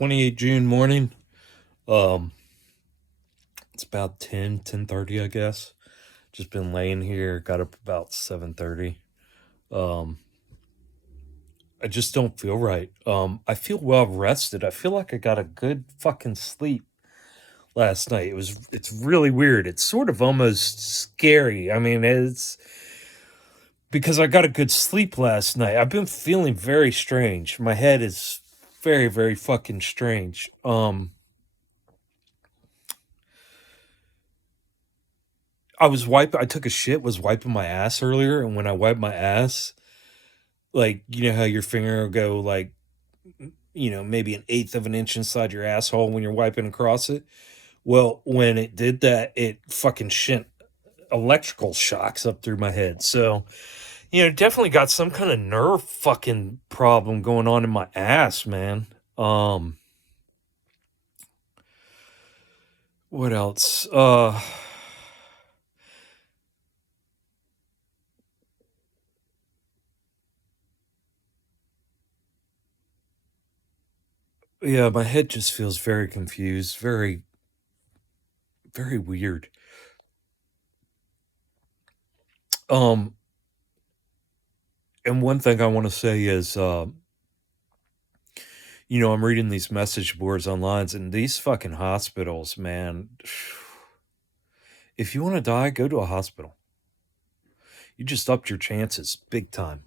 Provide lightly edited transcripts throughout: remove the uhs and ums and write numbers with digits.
28 June morning. Um, it's about 10:30, I guess. Just been laying here, got up about 7:30. Um, I just don't feel right. I feel well rested. I feel like I got a good fucking sleep last night. It's really weird. It's sort of almost scary. I mean, it's because I got a good sleep last night. I've been feeling very strange. My head is very, very fucking strange. I took a shit, was wiping my ass earlier, and when I wiped my ass, like, you know how your finger will go like, maybe an eighth of an inch inside your asshole when you're wiping across it? Well, when it did that, it fucking sent electrical shocks up through my head. So, definitely got some kind of nerve fucking problem going on in my ass, man. Um, what else? Yeah, my head just feels very confused, very, very weird. Um, and one thing I want to say is, I'm reading these message boards online, and these fucking hospitals, man. If you want to die, go to a hospital. You just upped your chances big time.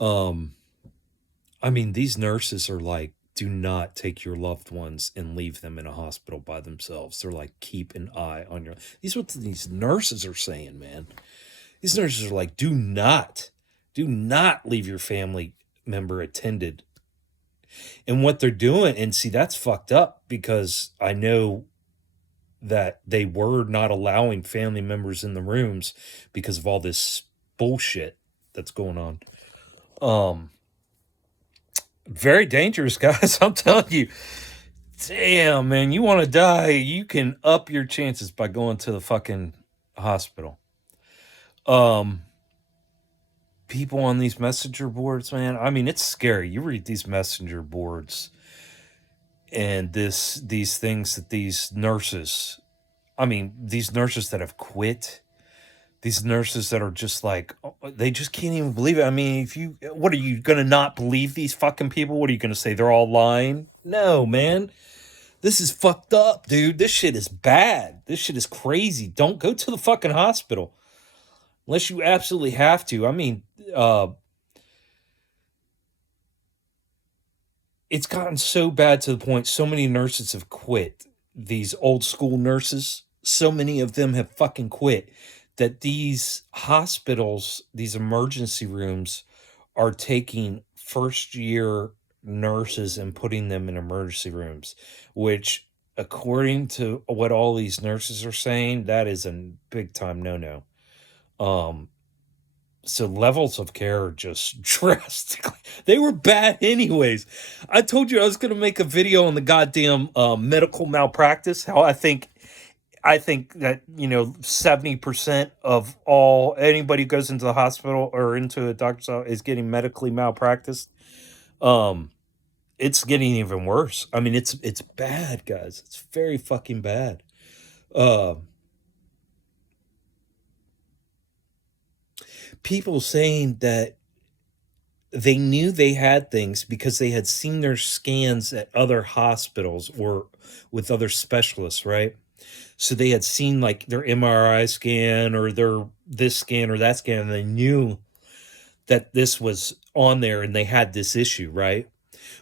Um, I mean, these nurses are like, do not take your loved ones and leave them in a hospital by themselves. They're like, keep an eye on your. These are what these nurses are saying, man. These nurses are like, do not leave your family member attended. And what they're doing, and see, that's fucked up because I know that they were not allowing family members in the rooms because of all this bullshit that's going on. Um, Very dangerous, guys. I'm telling you. Damn, man, you want to die, you can up your chances by going to the fucking hospital. Um, People on these messenger boards, man. I mean, it's scary. You read these messenger boards and these things that these nurses, I mean, these nurses that have quit, these nurses that are just like, they just can't even believe it. I mean, what are you going to not believe these fucking people? What are you going to say? They're all lying? No, man. This is fucked up, dude. This shit is bad. This shit is crazy. Don't go to the fucking hospital unless you absolutely have to. I mean, it's gotten so bad to the point so many nurses have quit. These old school nurses, so many of them have fucking quit that these hospitals, these emergency rooms are taking first year nurses and putting them in emergency rooms, which according to what all these nurses are saying, that is a big time no-no. Um so levels of care are just drastically, they were bad anyways. I told you I was going to make a video on the goddamn medical malpractice, how I think that 70% of all anybody who goes into the hospital or into a doctor's office is getting medically malpracticed. um it's getting even worse. I mean, it's bad, guys. It's very fucking bad. um People saying that they knew they had things because they had seen their scans at other hospitals or with other specialists, right? So they had seen like their MRI scan or their this scan or that scan, and they knew that this was on there and they had this issue, right?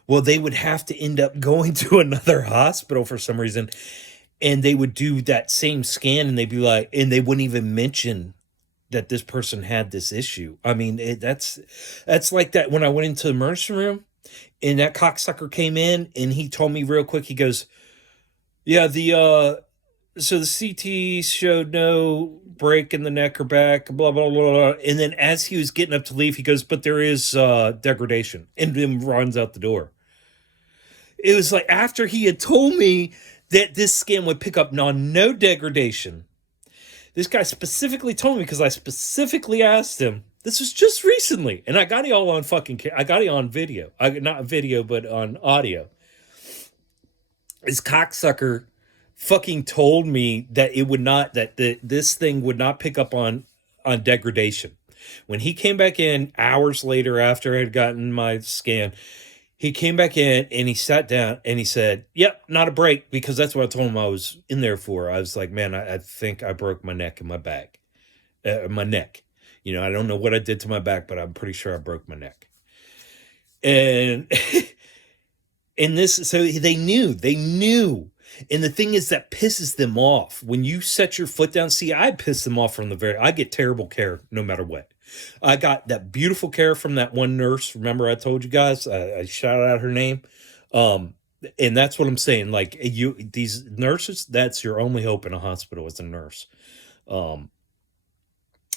Well, they would have to end up going to another hospital for some reason, and they would do that same scan and they'd be like, and they wouldn't even mention that this person had this issue. I mean, that's like that when I went into the emergency room and that cocksucker came in and he told me real quick, he goes, yeah, the so the CT showed no break in the neck or back, blah blah blah blah. And then as he was getting up to leave, he goes, "But there is degradation," and then runs out the door. It was like after he had told me that this scan would pick up no degradation. This guy specifically told me because I specifically asked him. This was just recently, and I got it all on fucking. I got it on video. I not video, but on audio. This cocksucker fucking told me that it would not, that this thing would not pick up on degradation. When he came back in hours later after I had gotten my scan, he came back in and he sat down and he said, "Yep, not a break," because that's what I told him I was in there for. I was like, "Man, I think I broke my neck and my back, my neck. You know, I don't know what I did to my back, but I'm pretty sure I broke my neck." And and this, so they knew. And the thing is that pisses them off when you set your foot down. See, I piss them off from the very, I get terrible care no matter what. I got that beautiful care from that one nurse. Remember, I told you guys, I shouted out her name. Um, and that's what I'm saying. Like, these nurses, that's your only hope in a hospital as a nurse. Um,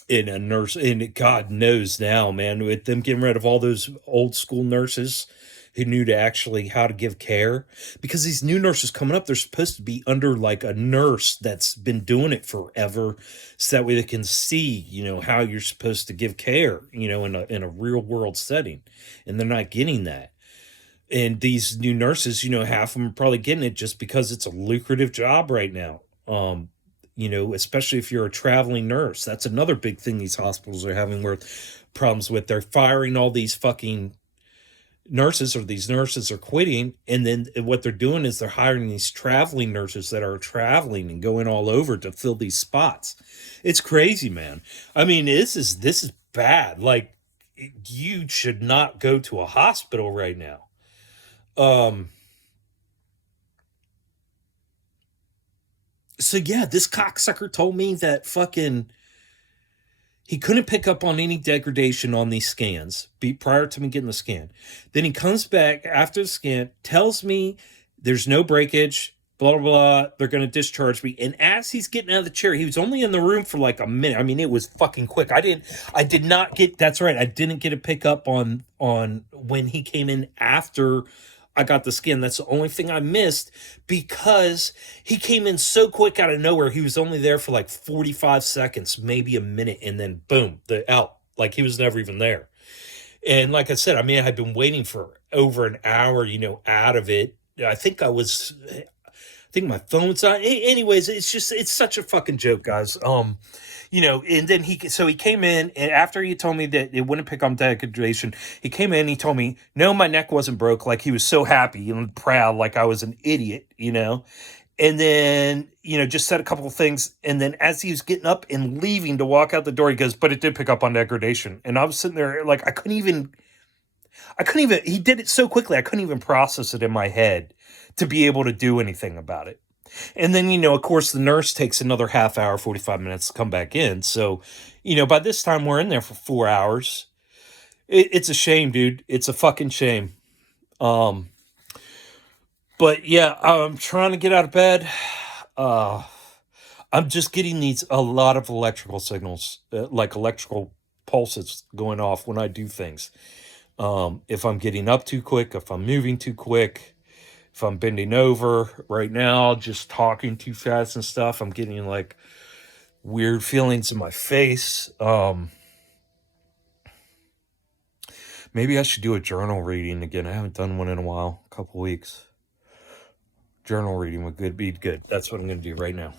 in a nurse, and God knows now, man, with them getting rid of all those old school nurses who knew to actually how to give care, because these new nurses coming up, they're supposed to be under like a nurse that's been doing it forever, so that way they can see, how you're supposed to give care, in a real world setting, and they're not getting that. And these new nurses, half of them are probably getting it just because it's a lucrative job right now. Especially if you're a traveling nurse. That's another big thing these hospitals are having where problems with. They're firing all these fucking nurses, or these nurses are quitting, and then what they're doing is they're hiring these traveling nurses that are traveling and going all over to fill these spots. It's crazy, man. I mean, this is bad. Like, you should not go to a hospital right now. Um so yeah, this cocksucker told me that fucking he couldn't pick up on any degradation on these scans prior to me getting the scan. Then he comes back after the scan, tells me there's no breakage, blah, blah, blah. They're going to discharge me. And as he's getting out of the chair, he was only in the room for like a minute. I mean, it was fucking quick. I did not get, that's right. I didn't get a pick up on when he came in after I got the skin. That's the only thing I missed, because he came in so quick out of nowhere. He was only there for like 45 seconds, maybe a minute, and then boom, the out. Like, he was never even there. And like I said, I mean, I had been waiting for over an hour, out of it. I think my phone's on. Anyways, it's such a fucking joke, guys. And then he came in, and after he told me that it wouldn't pick up dehydration, he came in and he told me, no, my neck wasn't broke. Like, he was so happy and proud, like I was an idiot. And then, just said a couple of things. And then as he was getting up and leaving to walk out the door, he goes, but it did pick up on degradation. And I was sitting there like, I couldn't even, he did it so quickly, I couldn't even process it in my head to be able to do anything about it. And then, of course, the nurse takes another half hour, 45 minutes to come back in. So, by this time we're in there for 4 hours. It's a shame, dude. It's a fucking shame. But yeah, I'm trying to get out of bed. I'm just getting a lot of electrical signals, like electrical pulses going off when I do things. If I'm getting up too quick, if I'm moving too quick, if I'm bending over right now, just talking too fast and stuff, I'm getting like weird feelings in my face. Maybe I should do a journal reading again. I haven't done one in a while, a couple weeks. Journal reading would be good. That's what I'm going to do right now.